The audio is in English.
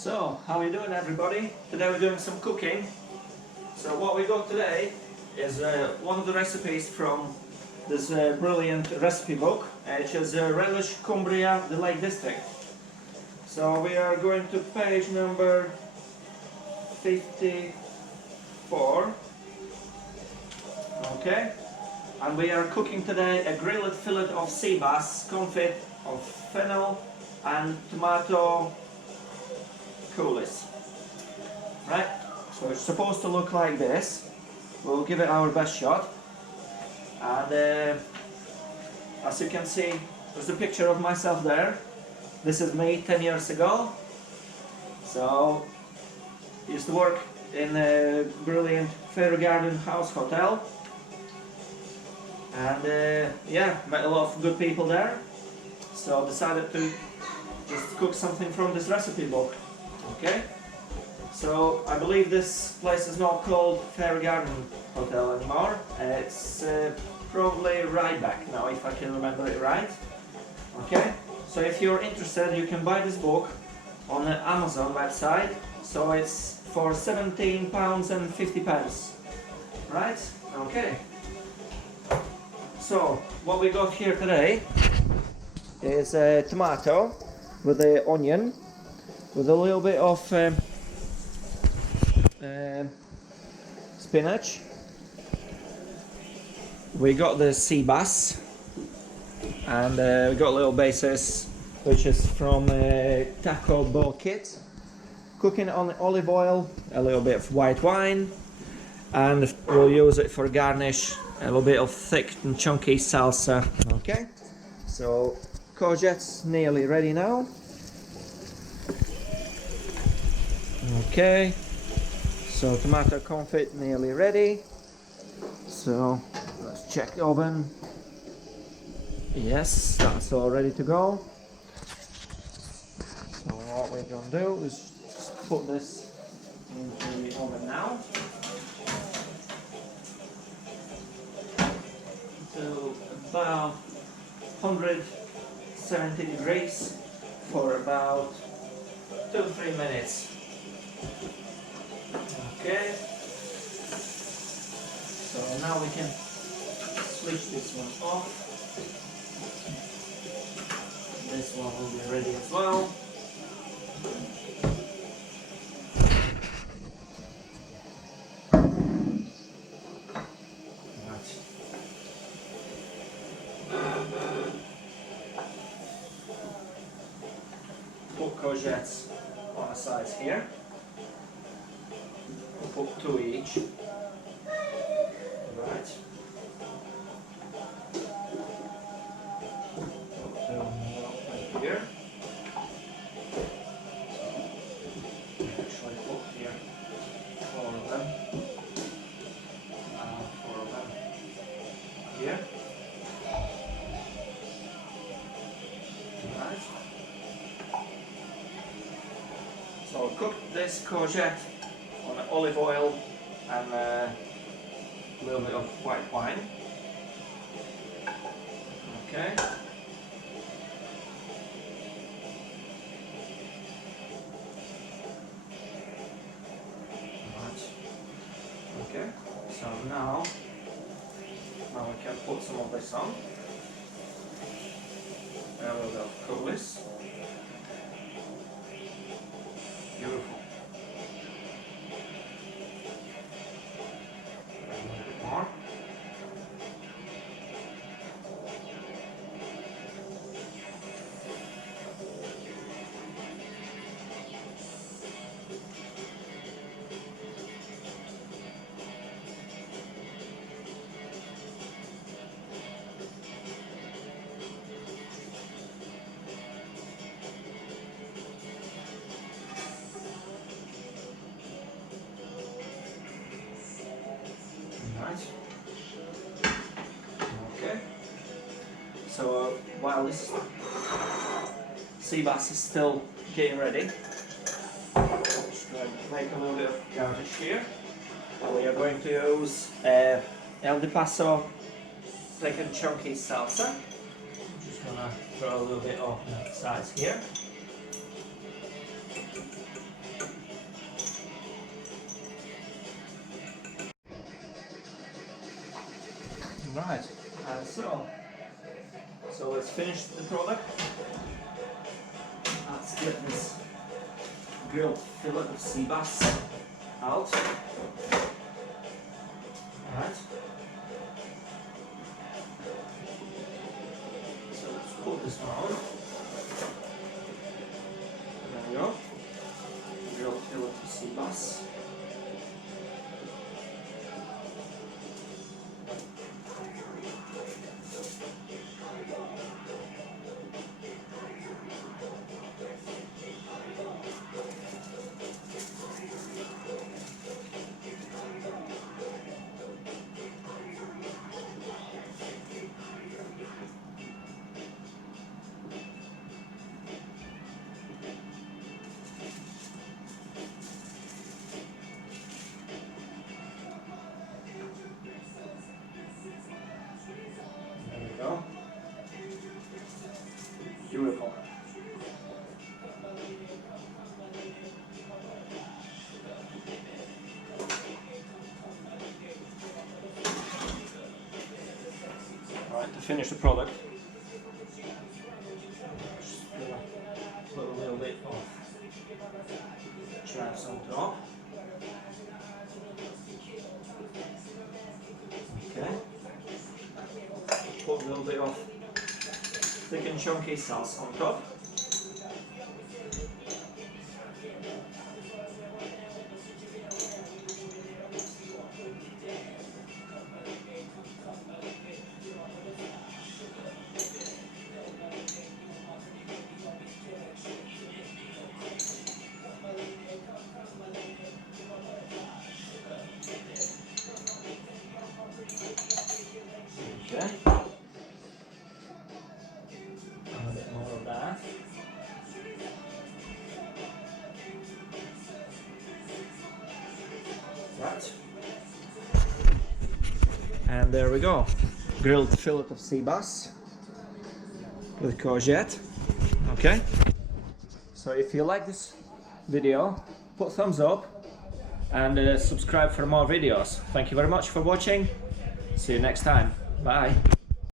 So, how are you doing everybody? Today we're doing some cooking. So what we got today is one of the recipes from this brilliant recipe book, which is Relish, Cumbria, the Lake District. So we are going to page number 54. Okay, and we are cooking today a grilled fillet of sea bass, confit of fennel and tomato coulis. Right, so it's supposed to look like this. We'll give it our best shot. And as you can see, there's a picture of myself there. This is me 10 years ago. So, I used to work in a brilliant Fairy Garden House Hotel. And yeah, met a lot of good people there. So decided to just cook something from this recipe book. Okay? So I believe this place is not called Fairy Garden Hotel anymore. It's probably right back now, if I can remember it right. Okay? So if you're interested, you can buy this book on the Amazon website. So it's for £17.50. Right? Okay. So what we got here today is a tomato with the onion, with a little bit of spinach. We got the sea bass, and we got little bases, which is from Taco Bell kit. Cooking on olive oil, a little bit of white wine, and we'll use it for garnish. A little bit of thick and chunky salsa. Okay, so courgettes nearly ready now. Okay, so tomato confit nearly ready. So let's check the oven. Yes, that's all ready to go. So what we're gonna do is just put this into the oven now. To about 170 degrees for about 2-3 minutes. Okay, so now we can switch this one off. This one will be ready as well. Put courgettes on the sides here. We'll put 2 each. Right. Put 2 right here. So actually put here 4 of them. 4 of them here. Right. So I'll cook this courgette on olive oil and a little bit of white wine. Okay. Right. Okay. So now we can put some of this on. A little bit of coulis. Beautiful. A little bit more. Right. Okay. So while this sea bass is still getting ready, just make a little bit of garnish here. And we are going to use El Paso thick and chunky salsa. I'm just gonna throw a little bit on the sides here. finished the product. Let's get this grilled fillet of sea bass out. Alright. So let's put this one on. There we go. Grilled fillet of sea bass. Go. Beautiful. Alright, to finish the product, just put a little bit of chives on top. Okay. Put a little bit of thick and chunky salsa on top. Okay. A bit more of that. Right. And there we go. Grilled fillet of sea bass with courgette. Okay. So if you like this video, put thumbs up and subscribe for more videos. Thank you very much for watching. See you next time. Bye.